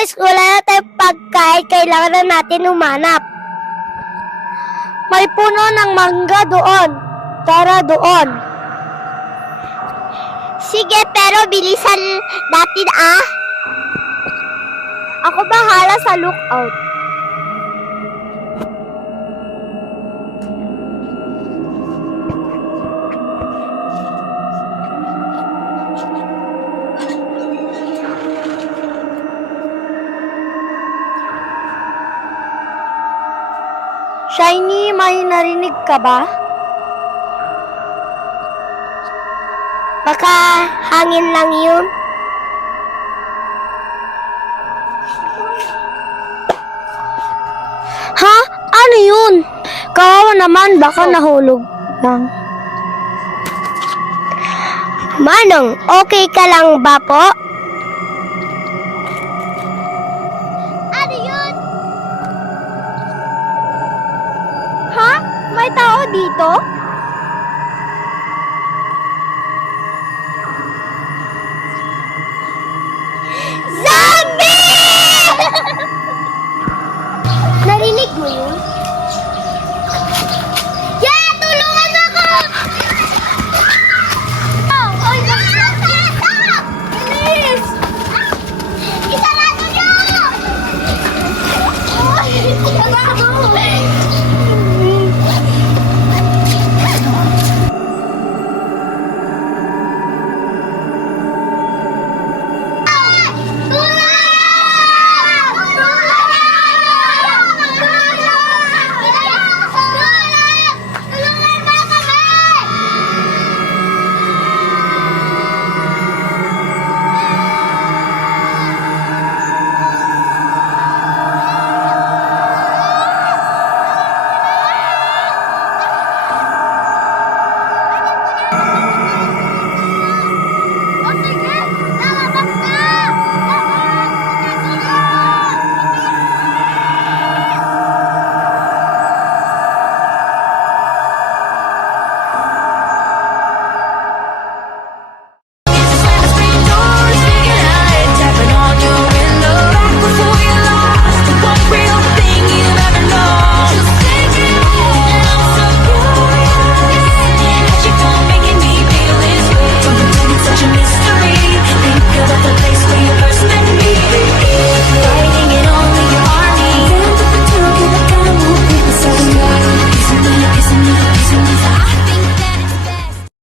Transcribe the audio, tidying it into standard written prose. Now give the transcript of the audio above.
Guys, wala na tayong pagkain. Kailangan na natin humanap. May puno ng mangga doon. Tara doon. Sige, pero bilisan natin Ako bahala sa lookout. Shiny, may narinig ka ba? Baka hangin lang yun. Ha? Ano yun? Kawawa naman, baka nahulog lang. Manong, okay ka lang ba po? Ano yun? Ha? May tao dito?